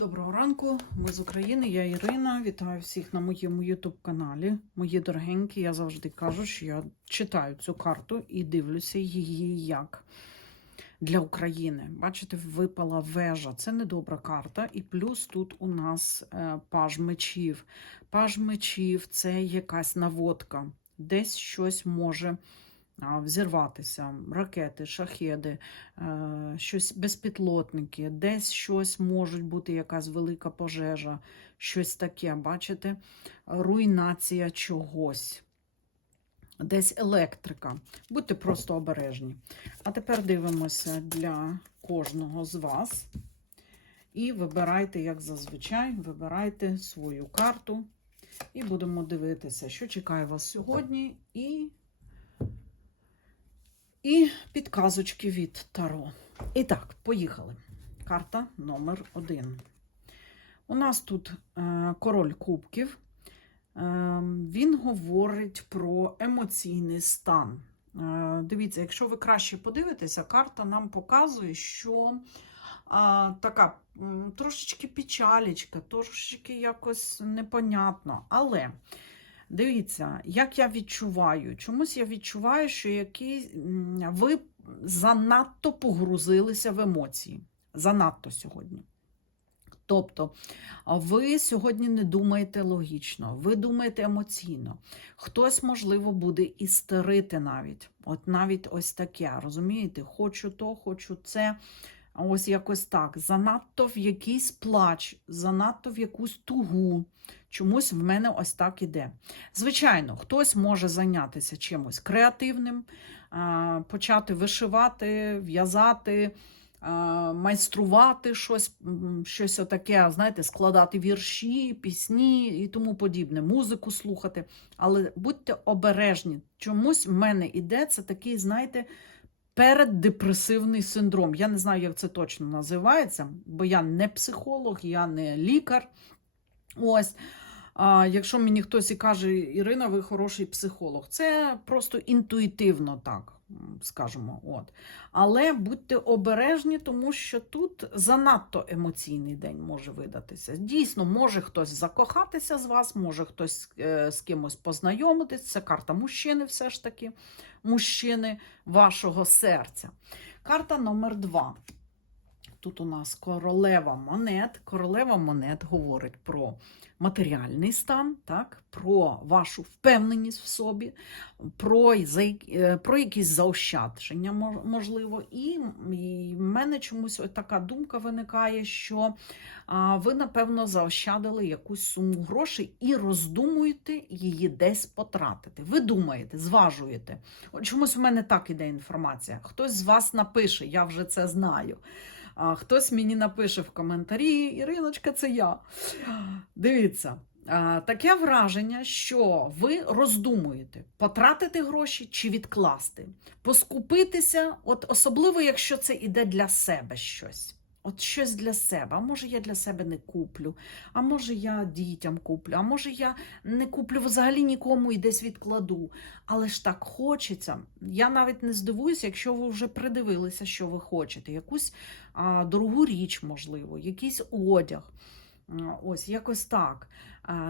Доброго ранку, ми з України, я Ірина. Вітаю всіх на моєму ютуб-каналі. Мої дорогенькі, я завжди кажу, що я читаю цю карту і дивлюся її як для України. Бачите, випала вежа. Це недобра карта. І плюс тут у нас е, паж мечів. Паж мечів це якась наводка. Десь щось може взірватися. Ракети, шахеди, е, щось безпілотники, десь щось можуть бути якась велика пожежа, щось таке, бачите? Руйнація чогось. Десь електрика. Будьте просто обережні. А тепер дивимося для кожного з вас. І вибирайте, як зазвичай, вибирайте свою карту. І будемо дивитися, що чекає вас сьогодні. І і підказочки від Таро. І так, поїхали. Карта номер один. У нас тут е, король кубків. Е, він говорить про емоційний стан. Е, дивіться, якщо ви краще подивитеся, карта нам показує, що а, така трошечки печалічка, трошечки якось непонятно. Але Дивіться, як я відчуваю. Чомусь я відчуваю, що який... ви занадто погрузилися в емоції. Занадто сьогодні. Тобто, ви сьогодні не думаєте логічно, ви думаєте емоційно. Хтось, можливо, буде істерити навіть. От навіть ось таке, розумієте? Хочу то, хочу це. Ось якось так. Занадто в якийсь плач, занадто в якусь тугу. Чомусь в мене ось так іде. Звичайно, хтось може зайнятися чимось креативним, почати вишивати, в'язати, майструвати щось, щось отаке, знаєте, складати вірші, пісні і тому подібне, музику слухати. Але будьте обережні. Чомусь в мене іде це такий, знаєте, переддепресивний синдром. Я не знаю, як це точно називається, бо я не психолог, я не лікар. Ось. А якщо мені хтось і каже, Ірина, ви хороший психолог, це просто інтуїтивно так, м, скажемо. От. Але будьте обережні, тому що тут занадто емоційний день може видатися. Дійсно, може хтось закохатися з вас, може хтось е, з кимось познайомитись. Це карта мужчини, все ж таки, мужчини вашого серця. Карта номер два. Тут у нас королева монет. Королева монет говорить про матеріальний стан, так, про вашу впевненість в собі, про, е, про якісь заощадження, можливо. І, і в мене чомусь ось така думка виникає, що ви, напевно, заощадили якусь суму грошей і роздумуєте її десь потратити. Ви думаєте, зважуєте. Чомусь в мене так іде інформація. Хтось з вас напише, я вже це знаю. А хтось мені напише в коментарі: Іриночка, це я. Дивіться, таке враження, що ви роздумуєте, потратити гроші чи відкласти, поскупитися, от особливо, якщо це іде для себе щось. От щось для себе. А може, я для себе не куплю, а може, я дітям куплю, а може, я не куплю взагалі нікому і десь відкладу. Але ж так хочеться. Я навіть не здивуюся, якщо ви вже придивилися, що ви хочете. Якусь а, дорогу річ, можливо, якийсь одяг. Ось якось так.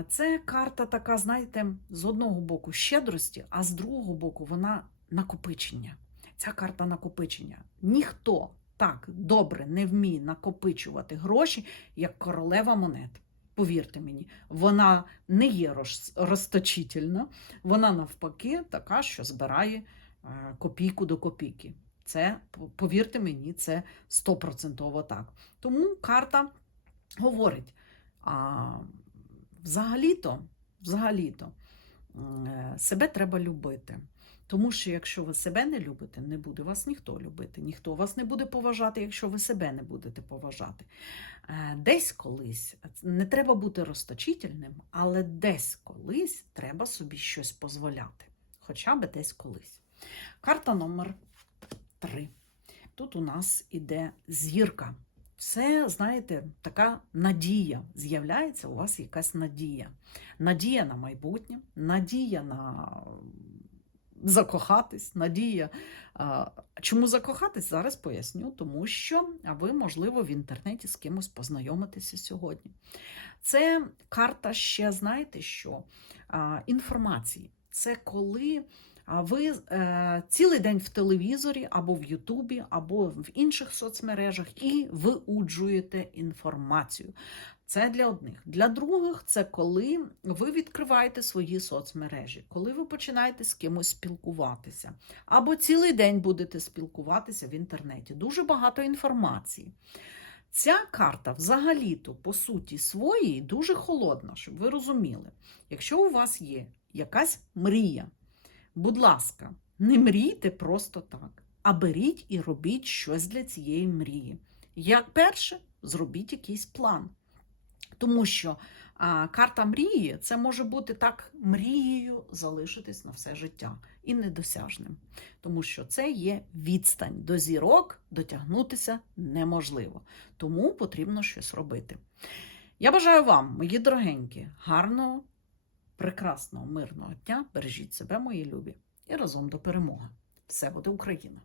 Це карта така, знаєте, з одного боку щедрості, а з другого боку вона накопичення. Ця карта накопичення. Ніхто так добре не вміє накопичувати гроші, як королева монет. Повірте мені, вона не є роз- розточительна, вона навпаки така, що збирає е, копійку до копійки. Це, повірте мені, це стопроцентово так. Тому карта говорить: а, взагалі-то, взагалі-то, е, себе треба любити. Тому що якщо ви себе не любите, не буде вас ніхто любити, ніхто вас не буде поважати, якщо ви себе не будете поважати. Е, Десь колись не треба бути розточительним, але десь колись треба собі щось дозволяти. Хоча б десь колись. Карта номер 3. Тут у нас іде зірка. Це, знаєте, така надія. З'являється у вас якась надія. Надія на майбутнє, надія на закохатись, надія. Чому закохатись? Зараз поясню, тому що ви, можливо, в інтернеті з кимось познайомитеся сьогодні. Це карта ще, знаєте що? Інформації. Це коли ви е, цілий день в телевізорі або в Ютубі, або в інших соцмережах і виуджуєте інформацію. Це для одних. Для других це коли ви відкриваєте свої соцмережі, коли ви починаєте з кимось спілкуватися, або цілий день будете спілкуватися в інтернеті. Дуже багато інформації. Ця карта взагалі-то, по суті, своїй дуже холодна, щоб ви розуміли. Якщо у вас є якась мрія, будь ласка, не мрійте просто так, а беріть і робіть щось для цієї мрії. Як перше, зробіть якийсь план. Тому що а, карта мрії це може бути так мрією залишитись на все життя і недосяжним. Тому що це є відстань до зірок, дотягнутися неможливо. Тому потрібно щось робити. Я бажаю вам, мої дорогенькі, гарного, прекрасного, мирного дня. Бережіть себе, мої любі, і разом до перемоги. Все буде Україна!